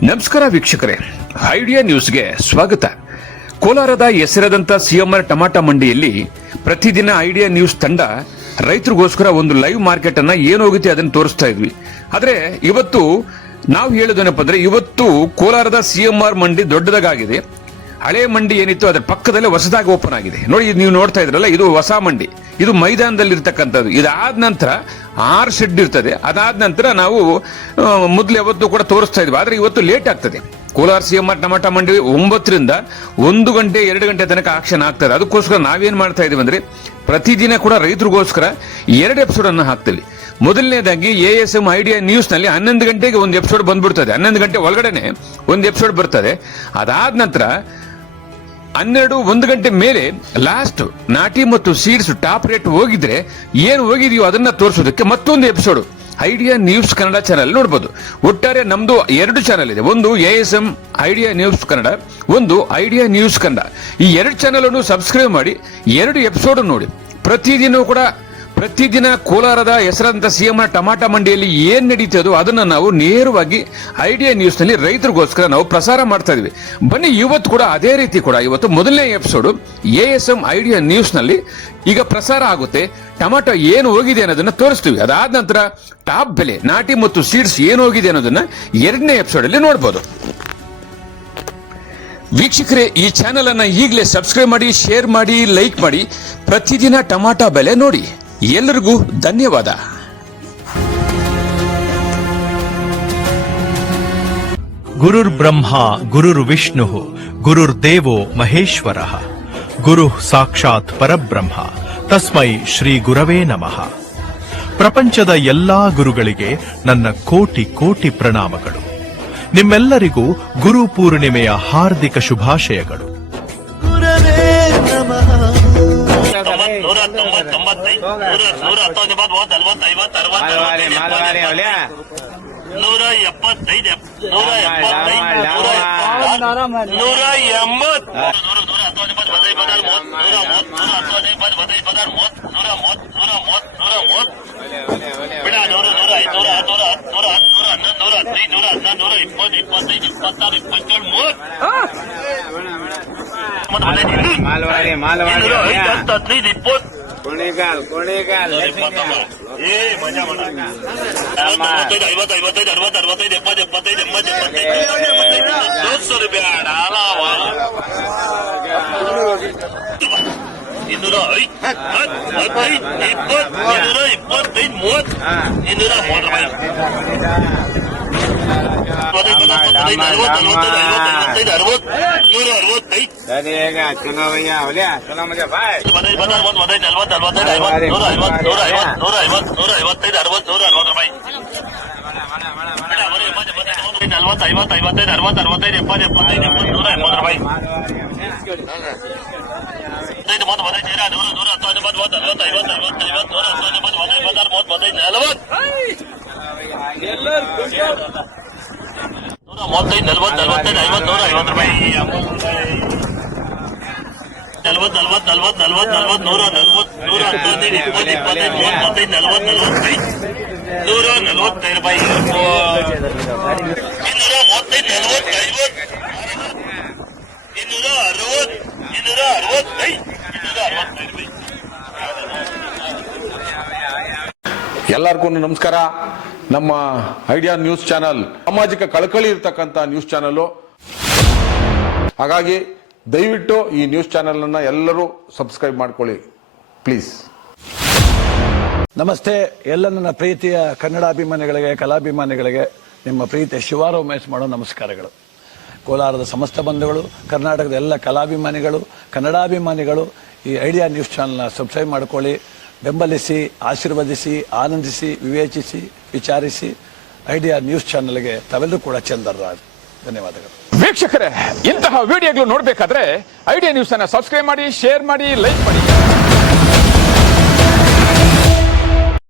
ನಮಸ್ಕಾರ ವೀಕ್ಷಕರೇ, ಐಡಿಯಾ ನ್ಯೂಸ್ಗೆ ಸ್ವಾಗತ. ಕೋಲಾರದ ಹೆಸರಾದಂತ ಸಿಎಂಆರ್ ಟಮಾಟಾ ಮಂಡಿಯಲ್ಲಿ ಪ್ರತಿದಿನ ಐಡಿಯಾ ನ್ಯೂಸ್ ತಂಡ ರೈತರಿಗೋಸ್ಕರ ಒಂದು ಲೈವ್ ಮಾರ್ಕೆಟ್ ಅನ್ನ ಏನೋಗುತ್ತೆ ಅದನ್ನು ತೋರಿಸ್ತಾ ಇದ್ವಿ. ಆದ್ರೆ ಇವತ್ತು ನಾವು ಹೇಳೋದೇನಪ್ಪ ಅಂದ್ರೆ, ಇವತ್ತು ಕೋಲಾರದ ಸಿಎಂಆರ್ ಮಂಡಿ ದೊಡ್ಡದಾಗಿದೆ. ಹಳೆ ಮಂಡಿ ಏನಿತ್ತು ಅದರ ಪಕ್ಕದಲ್ಲೇ ಹೊಸದಾಗಿ ಓಪನ್ ಆಗಿದೆ. ನೋಡಿ, ನೀವು ನೋಡ್ತಾ ಇದ್ರಲ್ಲ, ಇದು ಹೊಸ ಮಂಡಿ. ಇದು ಮೈದಾನದಲ್ಲಿ ಇರ್ತಕ್ಕಂಥದ್ದು. ಇದಾದ ನಂತರ 6 ಶೆಡ್ ಇರ್ತದೆ. ಅದಾದ ನಂತರ ನಾವು ಮೊದಲು ಯಾವತ್ತು ಕೂಡ ತೋರಿಸ್ತಾ ಇದ್ವಿ. ಆದ್ರೆ ಇವತ್ತು ಲೇಟ್ ಆಗ್ತದೆ. ಕೋಲಾರ ಸಿಎಂಆರ್ ಟಮಾಟಾ ಮಂಡಿ 9 ರಿಂದ 1 ಗಂಟೆ 2 ಗಂಟೆ ತನಕ ಆಕ್ಷನ್ ಆಗ್ತದೆ. ಅದಕ್ಕೋಸ್ಕರ ನಾವೇನ್ ಮಾಡ್ತಾ ಇದೀವಿ ಅಂದ್ರೆ, ಪ್ರತಿದಿನ ಕೂಡ ರೈತರಿಗೋಸ್ಕರ 2 ಎಪಿಸೋಡ್ ಅನ್ನು ಹಾಕ್ತೀವಿ. ಮೊದಲನೇದಾಗಿ ASM ಐಡಿಯಾ ನ್ಯೂಸ್ ನಲ್ಲಿ 11 ಗಂಟೆಗೆ ಒಂದು ಎಪಿಸೋಡ್ ಬಂದ್ಬಿಡ್ತದೆ. 11 ಗಂಟೆ ಒಳಗಡೆನೆ ಒಂದು ಎಪಿಸೋಡ್ ಬರ್ತದೆ. ಅದಾದ ನಂತರ 1 ಗಂಟೆ ಮೇಲೆ ಲಾಸ್ಟ್ ನಾಟಿ ಮತ್ತು ಸೀಡ್ಸ್ ಟಾಪ್ ರೇಟ್ ಹೋಗಿದ್ರೆ ಏನು ಹೋಗಿದೆಯೋ ಅದನ್ನ ತೋರಿಸೋದಕ್ಕೆ ಮತ್ತೊಂದು episode idea news Kannada channel ನೋಡಬಹುದು. ಒಟ್ಟಾರೆ ನಮ್ದು 2 ಚಾನಲ್ ಇದೆ. ಒಂದು ASM ಐಡಿಯಾ ನ್ಯೂಸ್ ಕನ್ನಡ, ಒಂದು ಐಡಿಯಾ ನ್ಯೂಸ್ ಕನ್ನಡ. ಈ 2 ಚಾನಲ್ ಅನ್ನು ಸಬ್ಸ್ಕ್ರೈಬ್ ಮಾಡಿ 2 ಎಪಿಸೋಡ್ ನೋಡಿ. ಪ್ರತಿದಿನ ಕೋಲಾರದ ಹೆಸರಾದಂತ ಸಿಎಂಆರ್ ಟಮಾಟಾ ಮಂಡಿಯಲ್ಲಿ ಏನ್ ನಡೀತದೋ ಅದನ್ನ ನಾವು ನೇರವಾಗಿ ಐಡಿಯಾ ನ್ಯೂಸ್ ನಲ್ಲಿ ರೈತರಿಗೋಸ್ಕರ ನಾವು ಪ್ರಸಾರ ಮಾಡ್ತಾ ಇದೀವಿ. ಬನ್ನಿ, ಇವತ್ತು ಕೂಡ ಅದೇ ರೀತಿ ಕೂಡ ಇವತ್ತು ಮೊದಲನೇ ಎಪಿಸೋಡ್ ASM ಐಡಿಯಾ ನ್ಯೂಸ್ ನಲ್ಲಿ ಈಗ ಪ್ರಸಾರ ಆಗುತ್ತೆ. ಟೊಮಾಟೊ ಏನು ಹೋಗಿದೆ ಅನ್ನೋದನ್ನ ತೋರಿಸ್ತೀವಿ. ಅದಾದ ನಂತರ ಟಾಪ್ ಬೆಲೆ, ನಾಟಿ ಮತ್ತು ಸೀಡ್ಸ್ ಏನು ಹೋಗಿದೆ ಅನ್ನೋದನ್ನ 2ನೇ ಎಪಿಸೋಡ್ ಅಲ್ಲಿ ನೋಡಬಹುದು. ವೀಕ್ಷಕರೇ, ಈ ಚಾನೆಲ್ ಅನ್ನ ಈಗಲೇ ಸಬ್ಸ್ಕ್ರೈಬ್ ಮಾಡಿ, ಶೇರ್ ಮಾಡಿ, ಲೈಕ್ ಮಾಡಿ. ಪ್ರತಿದಿನ ಟೊಮಾಟೊ ಬೆಲೆ ನೋಡಿ. ಎಲ್ಲರಿಗೂ ಧನ್ಯವಾದ. ಗುರುರ್ ಬ್ರಹ್ಮ ಗುರುರ್ ವಿಷ್ಣು ಗುರುರ್ದೇವೋ ಮಹೇಶ್ವರಃ ಗುರು ಸಾಕ್ಷಾತ್ ಪರಬ್ರಹ್ಮ ತಸ್ಮೈ ಶ್ರೀ ಗುರವೇ ನಮಃ. ಪ್ರಪಂಚದ ಎಲ್ಲಾ ಗುರುಗಳಿಗೆ ನನ್ನ ಕೋಟಿ ಕೋಟಿ ಪ್ರಣಾಮಗಳು. ನಿಮ್ಮೆಲ್ಲರಿಗೂ ಗುರು ಪೂರ್ಣಿಮೆಯ ಹಾರ್ದಿಕ ಶುಭಾಶಯಗಳು. ಎಲ್ಲರಿಗೂ ನಮಸ್ಕಾರ. ನಮ್ಮ ಐಡಿಯಾ ನ್ಯೂಸ್ ಚಾನಲ್ ಸಾಮಾಜಿಕ ಕಳಕಳಿ ಇರ್ತಕ್ಕಂಥ ನ್ಯೂಸ್ ಚಾನಲ್. ಹಾಗಾಗಿ ದಯವಿಟ್ಟು ಈ ನ್ಯೂಸ್ ಚಾನಲ್ ಅನ್ನ ಎಲ್ಲರೂ ಸಬ್ಸ್ಕ್ರೈಬ್ ಮಾಡ್ಕೊಳ್ಳಿ ಪ್ಲೀಸ್. ನಮಸ್ತೆ ಎಲ್ಲ ನನ್ನ ಪ್ರೀತಿಯ ಕನ್ನಡಾಭಿಮಾನಿಗಳಿಗೆ, ಕಲಾಭಿಮಾನಿಗಳಿಗೆ ನಿಮ್ಮ ಪ್ರೀತಿಯ ಶಿವಾರ ಉಮೇಶ್ ಮಾಡೋ ನಮಸ್ಕಾರಗಳು. ಕೋಲಾರದ ಸಮಸ್ತ ಬಂಧುಗಳು, ಕರ್ನಾಟಕದ ಎಲ್ಲ ಕಲಾಭಿಮಾನಿಗಳು, ಕನ್ನಡಾಭಿಮಾನಿಗಳು ಈ ಐಡಿಯಾ ನ್ಯೂಸ್ ಚಾನಲ್ನ ಸಬ್ಸ್ಕ್ರೈಬ್ ಮಾಡ್ಕೊಳ್ಳಿ, ಬೆಂಬಲಿಸಿ, ಆಶೀರ್ವದಿಸಿ, ಆನಂದಿಸಿ, ವಿವೇಚಿಸಿ, ವಿಚಾರಿಸಿ. ಐಡಿಯಾ ನ್ಯೂಸ್ ಚಾನಲ್ಗೆ ತಾವೆಲ್ಲರೂ ಕೂಡ ಚಂದರ್ರಾಜ್. ಧನ್ಯವಾದಗಳು. ವೀಕ್ಷಕರೇ, ಇಂತಹ ವಿಡಿಯೋಗಳು ನೋಡಬೇಕಾದ್ರೆ ಐಡಿಯಾ ನ್ಯೂಸ್ ಅನ್ನ ಸಬ್ಸ್ಕ್ರೈಬ್ ಮಾಡಿ, ಶೇರ್ ಮಾಡಿ, ಲೈಕ್ ಮಾಡಿ.